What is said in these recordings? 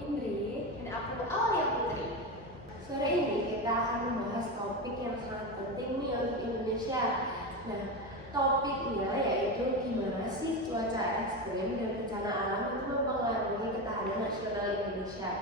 Indri dan aku Aulia Putri. Sore ini kita akan membahas topik yang sangat penting nih untuk Indonesia. Nah, topiknya yaitu gimana sih cuaca ekstrim dan bencana alam itu mempengaruhi ketahanan nasional Indonesia.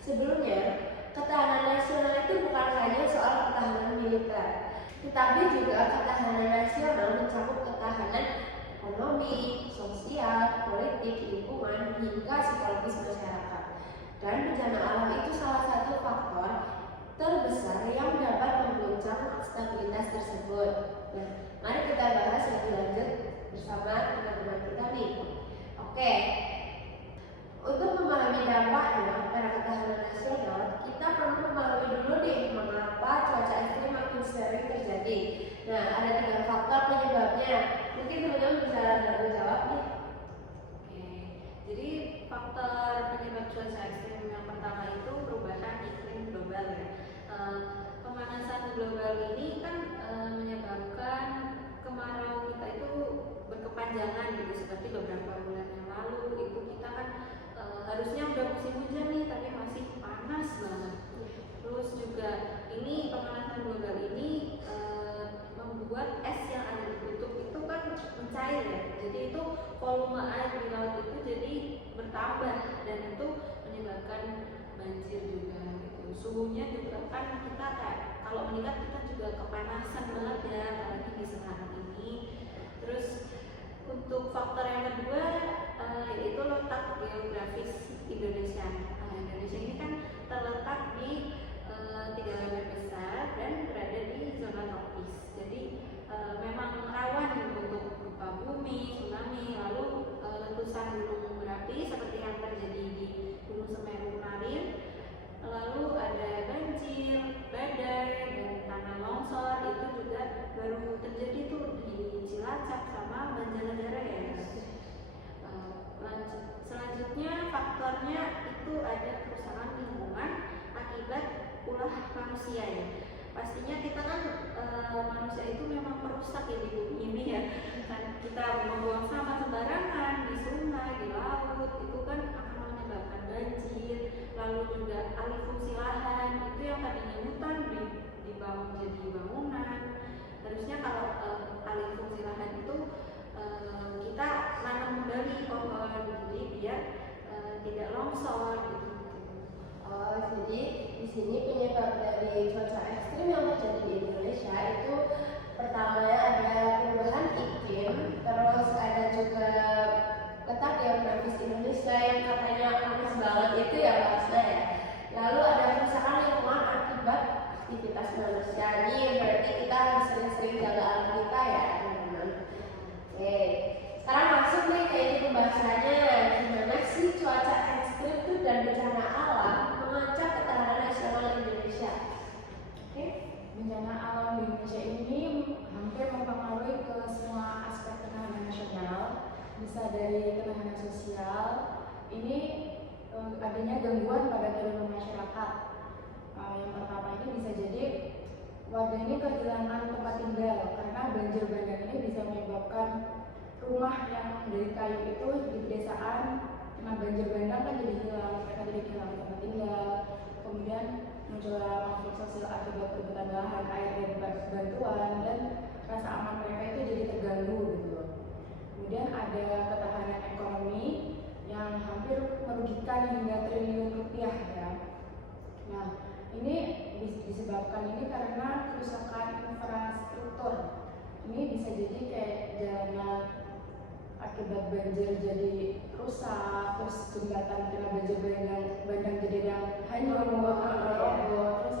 Sebelumnya, ketahanan nasional itu bukan hanya soal ketahanan militer, tetapi juga ketahanan nasional mencakup ketahanan ekonomi, sosial, politik, lingkungan, hingga psikologis masyarakat. Dan bencana alam itu salah satu faktor terbesar yang dapat mengguncang stabilitas tersebut. Nah, mari kita bahas lebih lanjut bersama teman-teman kita nih. Oke, untuk memahami dampaknya pada ketahanan nasional, kita perlu memahami dulu nih mengapa cuaca ekstrim makin sering terjadi. Nah, ada 3 faktor penyebabnya. Mungkin teman-teman bisa bantu jawab nih. Oke, jadi faktor penyebab cuaca ekstrim yang pertama itu perubahan iklim global ya. Pemanasan global ini kan menyebabkan kemarau kita itu berkepanjangan gitu, seperti beberapa bulan yang lalu itu kita kan harusnya udah musim hujan nih tapi masih panas banget. Terus juga ini pemanasan global ini membuat es yang ada di kutub itu kan mencair ya. Jadi itu volume air di laut itu jadi bertambah dan itu menyebabkan banjir juga gitu. Suhunya juga kan kita kayak kalau meningkat kita juga kepanasan banget ya, apalagi di sekarang ini. Terus untuk faktor yang kedua yaitu letak geografis Indonesia. Indonesia ini kan terletak di 3 lembar besar dan berada di zona tropis. Jadi memang rawan untuk gempa bumi, tsunami, lalu letusan gunung berapi seperti yang terjadi di Gunung Semeru kemarin. Lalu ada banjir, badai, dan tanah longsor itu juga baru terjadi tuh di Cilacap sama Banjarnegara ya. Selanjutnya faktornya itu ada kerusakan lingkungan akibat ulah manusia ya. Pastinya kita kan manusia itu memang perusak ya di bumi ini ya. Kan kita membuang sampah sembarangan di sungai, di laut, itu kan akan menyebabkan banjir. Lalu juga alih fungsi lahan, itu yang tadinya hutan dibangun jadi bangunan. Harusnya kalau alih fungsi lahan itu kita nanam kembali pohon jadi biar tidak longsor gitu. Oh, jadi di sini penyebab dari cuaca ekstrim yang terjadi di Indonesia itu pertamanya ada perubahan iklim, terus ada juga letak geografis Indonesia yang katanya panas banget itu ya Mbak ya. Lalu ada kerusakan lingkungan akibat aktivitas manusia. Ini berarti kita harus sering-sering jaga alam kita ya teman-teman. Oke, sekarang masuk nih ke ini pembahasannya. Gimana sih cuaca ekstrim itu dan bencana alam mengancam ketahanan nasional Indonesia? Oke, bencana alam di Indonesia ini hampir mempengaruhi ke semua aspek ketahanan nasional. Bisa dari ketahanan sosial, ini adanya gangguan pada kehidupan masyarakat. Yang pertama ini bisa jadi warga ini kehilangan tempat tinggal karena banjir bandang ini bisa menyebabkan rumah yang dari kayu itu di pedesaan kena banjir bandang kan jadi hilang, mereka jadi kehilangan tempat tinggal. Kemudian muncullah konflik sosial akibat kerebutan lahan, air dan bantuan, dan rasa aman mereka itu jadi terganggu gitu loh. Kemudian ada ketahanan ekonomi yang hampir merugikan hingga triliun rupiah ya. Nah, ini disebabkan ini karena kerusakan infrastruktur. Ini bisa jadi kayak jalanan akibat banjir jadi rusak, terus jembatan kena banjir bandang jadi yang hanyut, terus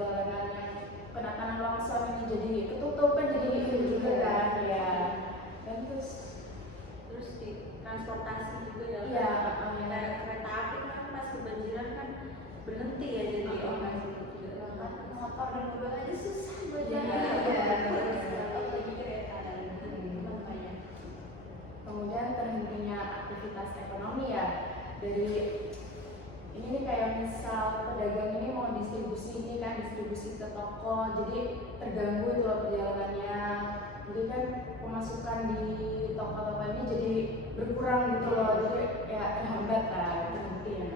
jalanan yang kena tanah longsor ini jadi ketutup kan jadi juga kan ya. Dan terus di transportasi juga ya. Iya, kayak kereta api kan pas kebanjiran kan berhenti ya jadi orang juga. motor dan mobil aja susah buat Iya, jalan. Apalagi kereta dan makanya. kemudian terhentinya aktivitas ekonomi ya. Dari ini nih kayak misal pedagang ini mau distribusi ini kan, distribusi ke toko, jadi terganggu itu loh perjalanannya. Jadi kan pemasukan di toko-toko ini jadi berkurang gitu loh, jadi ya terhambat lah, terhenti ya.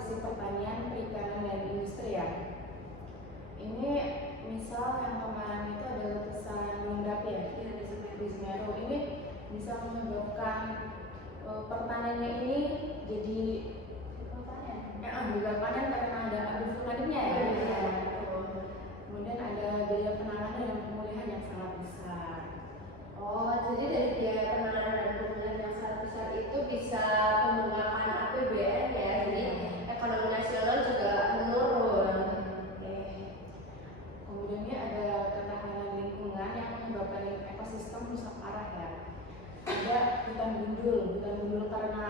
Produksi Pertanian, Perikanan, dan Industri ya. Ini misal yang kemarin itu ada letusan gunung ya di Semeru. Ini bisa menyebabkan pertaniannya ini jadi gagal panen karena ada abu vulkaniknya ya. Kemudian ada biaya penanganan dan pemulihan yang sangat besar. Oh, jadi dari biaya penanganan dan pemulihan yang sangat besar itu bisa membengkakkan APBN ya. Jadi ekonomi nasional juga menurun. Kemudian ini ada ketahanan lingkungan yang menyebabkan ekosistem rusak parah ya. Ada hutan gundul karena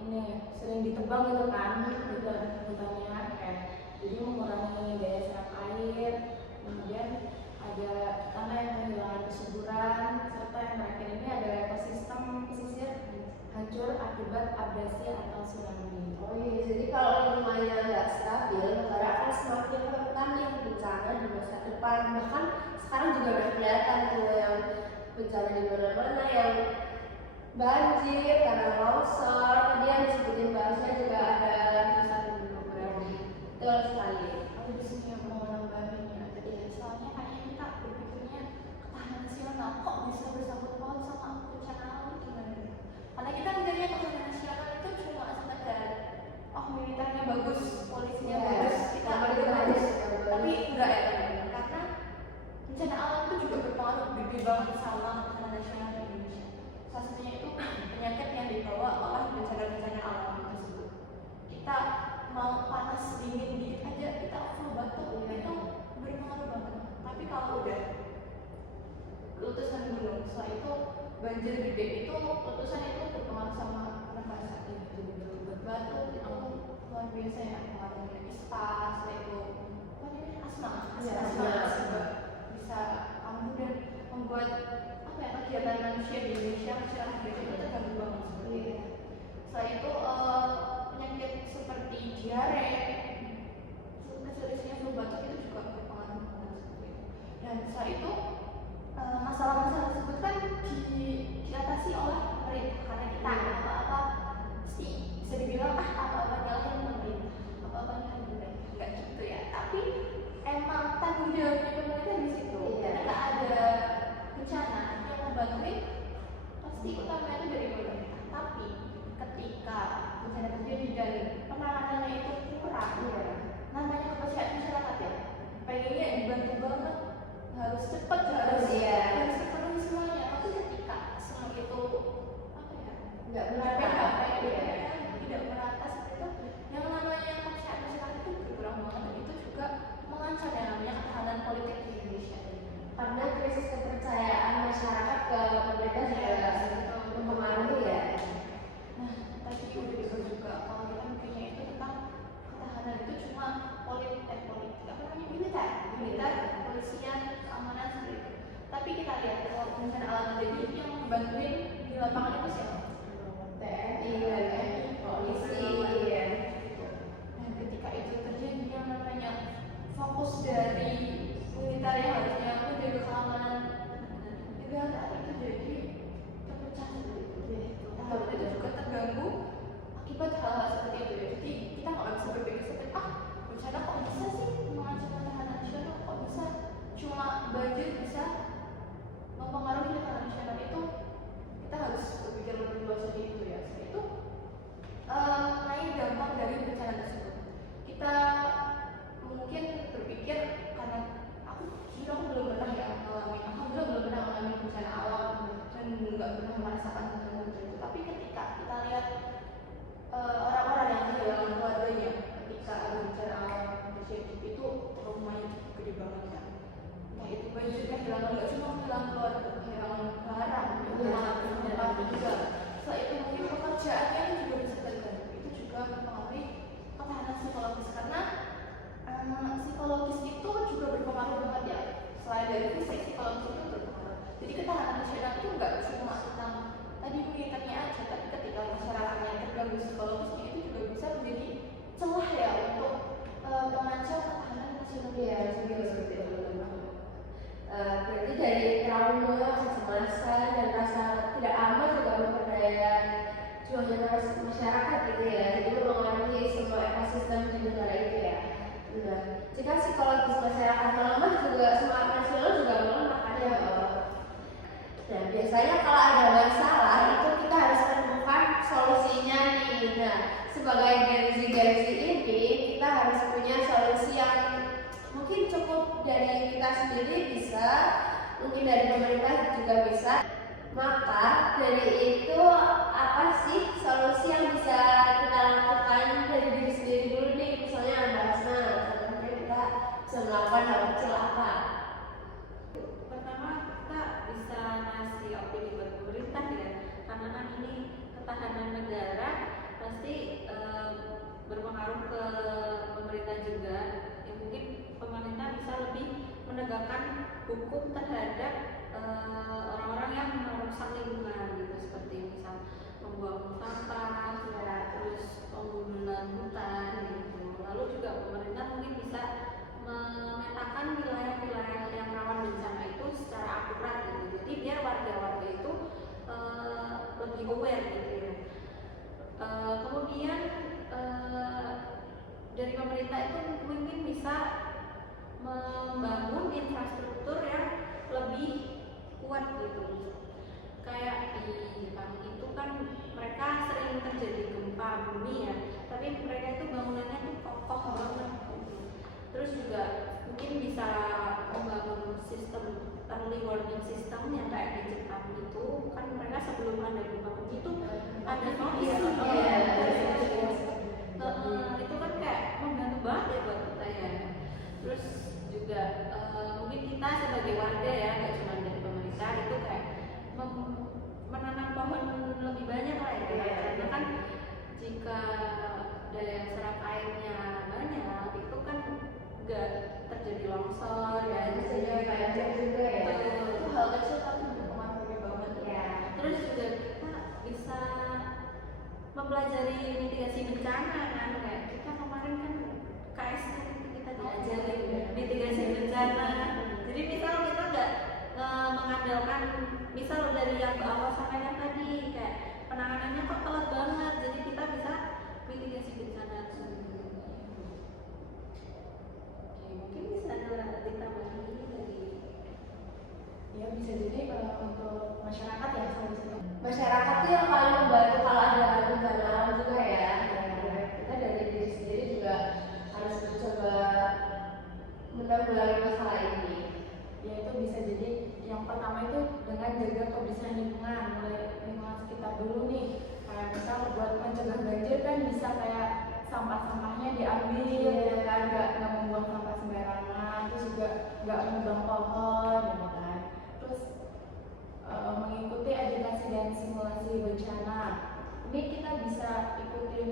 ini sering ditebang gitu kan hutannya kayak jadi mengurangi daya serap air. Kemudian ada tanah yang kehilangan kesuburan, serta yang terakhir ini ada ekosistem pesisir hancur akibat abrasi atau tsunami. Oh iya, jadi kalau lingkungannya nggak stabil, negara akan semakin rentan nih bencana di masa depan. Bahkan sekarang juga udah kelihatan tuh yang bencana di mana-mana, yang banjir karena longsor. Tadi yang disebutin bahasnya juga ada letusan gunung berapi. Betul sekali. Aku di sini yang mau nambahin ya tadi ya, soalnya kayaknya kita berpikirnya ketahanan nasional kok bisa bersangkut paut sama bencana alam gimana? Karena kita mikirnya ketahanan nasional itu cuma sekedar militernya bagus, polisinya bagus, kita bagus, tapi enggak ya teman-teman, karena bencana alam itu juga berpengaruh gede banget sama ketahanan nasional Indonesia. Salah satunya itu penyakit yang dibawa oleh bencana-bencana alam tersebut. Kita mau panas dingin dikit aja kita flu batuk itu berpengaruh banget. Tapi kalau udah letusan gunung, setelah itu banjir gede itu letusan itu berpengaruh sama pernafasan itu batuk itu luar biasa ya pengaruhnya ispa, setelah itu asma juga bisa kambuh dan membuat kegiatan manusia di Indonesia masyarakat itu terganggu banget seperti itu. Setelah itu penyakit seperti diare, kecil-kecilnya flu batuk itu juga berpengaruh banget seperti itu. Dan setelah itu masalah-masalah tersebut kan diatasi oleh pemerintah karena kita apa-apa sih bisa dibilang apa-apa nyalahin pemerintah, apa-apa nyalahin pemerintah, enggak gitu ya. Tapi emang tanggung jawabnya pemerintah di situ. Ketika ada bencana yang membantuin pasti utamanya itu dari pemerintah. Tapi ketika bencana terjadi dan penanganannya itu kurang, namanya kepercayaan masyarakat ya, pengennya dibantu banget, harus cepat, harus terpenuhi semuanya. Tapi ketika semua itu nggak merata, tidak merata seperti itu, yang namanya kepercayaan masyarakat itu berkurang banget, dan itu juga mengancam yang namanya ketahanan politik di Indonesia. Karena krisis kepercayaan masyarakat ke pemerintah juga mempengaruhi ya. Nah, tadi udah disebut juga kalau kita mikirnya itu tentang ketahanan itu cuma militer, kepolisian, keamanan seperti itu. Tapi kita lihat kalau bencana alam terjadi yang membantuin di lapangan itu siapa? TNI, polisi. Nah, ketika itu terjadi yang namanya fokus dari militer yang harusnya menjaga keamanan negara itu jadi terpecah seperti itu. Keamanan itu juga terganggu akibat hal-hal seperti itu. Jadi kita nggak bisa berpikir seperti bencana kok bisa sih mengancam ketahanan nasional, kok bisa cuma banjir bisa mempengaruhi ketahanan nasional itu. Kita harus berpikir lebih luas dari itu ya. Itu mengenai dampak dari bencana tersebut. Kita mungkin berpikir karena aku belum pernah ya mengalami, alhamdulillah belum pernah mengalami bencana alam dan nggak pernah merasakan bencana itu. Tapi ketika kita lihat orang-orang yang kehilangan keluarganya ketika ada bencana alam terjadi itu traumanya gede banget ya. Nah itu banjir kehilangan nggak cuma kehilangan keluarga, kehilangan barang, kehilangan tempat juga. Setelah itu mungkin pekerjaannya juga bisa terganggu. Itu juga mempengaruhi ketahanan psikologis karena psikologis itu juga berpengaruh banget ya. Selain dari fisik, psikologis itu berpengaruh. Jadi ketahanan nasional itu nggak cuma tentang tadi militernya aja, tapi ketika masyarakatnya terganggu psikologisnya itu juga bisa menjadi celah ya untuk mengancam ketahanan nasional. Ya, seperti itu. Berarti dari trauma, kecemasan, dan rasa tidak aman juga memperdaya juangnya masyarakat gitu ya. Jadi mempengaruhi semua sebagai Gen Z ini kita harus punya solusi yang mungkin cukup dari kita sendiri bisa, mungkin dari pemerintah juga bisa. Maka dari itu apa sih solusi yang bisa kita lakukan dari diri sendiri dulu nih? Misalnya bahasnya, contohnya kita bisa melakukan hal kecil apa? Pertama kita bisa ngasih opini buat pemerintah ya, karena kan ini ketahanan negara pasti berpengaruh ke pemerintah juga. Ya mungkin pemerintah bisa lebih menegakkan hukum terhadap orang-orang yang merusak lingkungan gitu, seperti misal membuang sampah, terus pembunuhan hutan gitu. Lalu juga pemerintah mungkin bisa memetakan wilayah-wilayah yang rawan bencana itu secara akurat gitu. Jadi biar warga-warga itu lebih aware gitu ya. Kemudian dari pemerintah itu mungkin bisa membangun infrastruktur yang lebih kuat gitu. Kayak di Jepang itu kan mereka sering terjadi gempa bumi ya, tapi mereka itu bangunannya tuh kokoh banget gitu. Terus juga mungkin bisa membangun sistem early warning system yang kayak di Jepang itu kan mereka sebelum ada gempa bumi itu ada notice itu kan kayak membantu banget ya buat kita ya. Terus juga mungkin kita sebagai warga ya, nggak cuma dari pemerintah, itu kayak menanam pohon lebih banyak lah ya, karena kan jika daya serap airnya banyak itu kan nggak terjadi longsor dan Bisa banjir juga ya. Itu hal kecil tapi berpengaruh banget Ya. terus juga kita bisa mempelajari mitigasi bencana kan, kayak kita kemarin kan KSK kita diajarin mitigasi bencana. Jadi misal kita nggak mengandalkan misal dari yang awal sampai yang tadi kayak penanganannya kok telat banget, jadi kita bisa mitigasi bencana sendiri. Oke, mungkin bisa ditambahin dari ya, bisa jadi untuk masyarakat ya solusinya. Masyarakat tuh yang paling membantu kalau ada bencana alam juga ya. Kita dari diri sendiri juga harus mencoba menanggulangi masalah ini. Ya, itu bisa jadi yang pertama itu dengan jaga kebersihan lingkungan, mulai lingkungan sekitar dulu nih. Kayak misal buat mencegah banjir kan bisa kayak sampah-sampahnya diambil, ya kan, nggak membuang sampah sembarangan, terus juga nggak menebang pohon, gitu kan. Terus mengikuti edukasi dan simulasi bencana. Ini kita bisa ikutin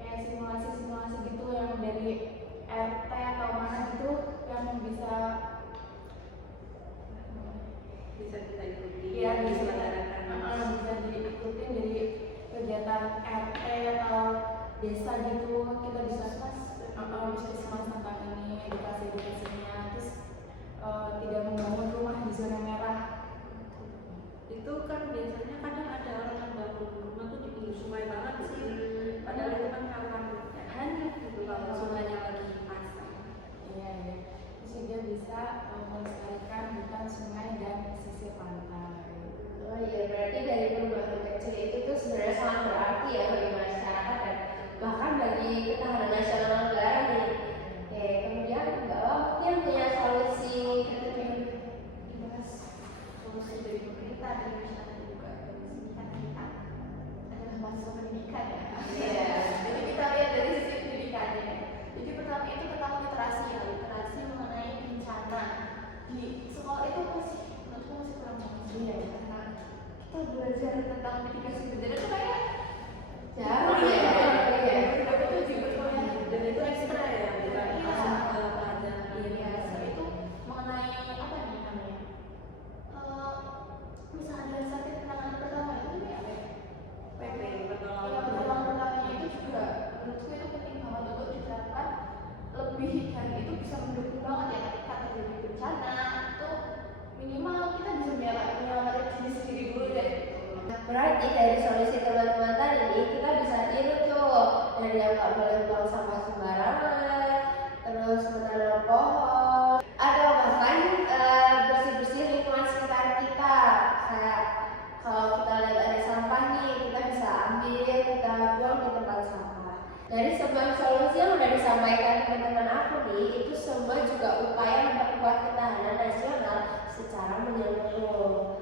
kayak simulasi-simulasi gitu yang dari RT atau mana gitu yang bisa kita ikuti. Iya, bisa diselenggarakan. bisa diikutin dari kegiatan RT atau desa gitu. Kita bisa diskusi tentang ini, edukasinya, terus tidak membangun rumah di zona merah. Itu kan biasanya kadang ada orang yang bangun rumah tuh di pinggir sungai banget sih, padahal itu kan kawan hanyut gitu kalau sungainya lagi pasang. Iya. Terus juga bisa melestarikan hutan, sungai, dan pesisir pantai. Oh iya, berarti dari perubahan kecil itu tuh sebenarnya sangat berarti ya bagi masyarakat dan bahkan bagi ketahanan nasional negara nih. Oke, kemudian bahwa mungkin punya solusi Solusi dari pemerintah dan masyarakat juga. Karena kita adalah mahasiswa pendidikan ya. Iya. Jadi kita lihat dari sisi pendidikannya. Jadi pertama itu tentang literasi ya, literasi mengenai bencana di sekolah itu menurutku masih kurang bagus ya, karena kita belajar tentang mitigasi bencana itu kayak jauh ya. berapa tuh di berkuliah Dan itu ekstra ya, bukan langsung ke pelajaran. Iya, itu mengenai apa nih namanya? Misalnya ada sakit penanganan pertama itu apa ya? PP Yang pertolongan pertama-pertamanya itu juga menurutku itu penting banget untuk diterapkan lebih, dan itu bisa mendukung banget ya ketika terjadi bencana itu minimal kita bisa menyelamatkan diri sendiri dulu deh. Berarti dari solusi teman-teman tadi nih kita bisa tiru tuh dari yang nggak boleh buang sampah sembarangan, terus menanam pohon, atau bahkan bersih-bersih lingkungan sekitar kita. Kayak kalau kita lihat ada sampah nih, kita bisa ambil, kita buang di tempat sampah. Dari semua solusi yang sudah disampaikan teman-teman aku nih, itu semua juga upaya memperkuat ketahanan nasional secara menyeluruh.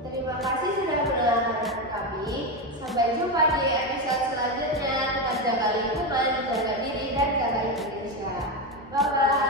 Terima kasih sudah mendengarkan kami. Sampai jumpa di episode selanjutnya. Tetap jaga lingkungan, jaga diri, dan jaga Indonesia. Bye-bye.